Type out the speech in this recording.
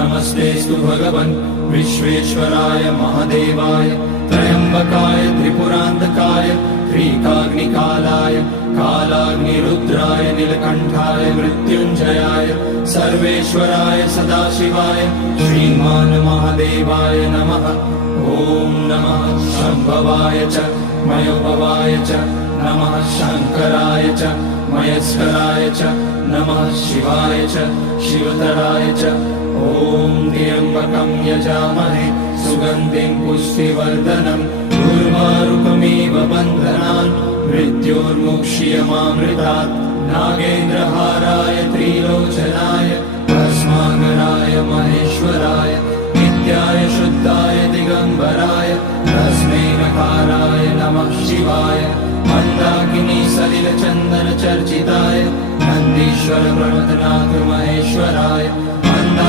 नमस्तेस्तु भगवन् विश्वेश्वराय महादेवाय त्र्यम्बकाय त्रिपुरान्तकाय त्रिकाग्निकालाय कालाग्निरुद्राय नीलकण्ठाय मृत्युञ्जयाय सर्वेश्वराय सदाशिवाय श्रीमान् महादेवाय नमः। ॐ नमः शम्भवाय च मयोभवाय च नमः शङ्कराय च मयस्कराय च नमः शिवाय च शिवतराय च। ॐ त्र्यम्बकं यजामहे सुगन्धिं पुष्टिवर्धनम् उर्वारुकमिव बन्धनान् मृत्योर्मुक्ष्यमामृतात्। नागेन्द्रहाराय त्रिलोचनाय भस्माकराय महेश्वराय नित्याय शुद्धाय दिगम्बराय तस्मै नकाराय नमः शिवाय। मन्दाकिनी सलिलचन्दन चर्चिताय नन्दीश्वर प्रणतनाथ महेश्वराय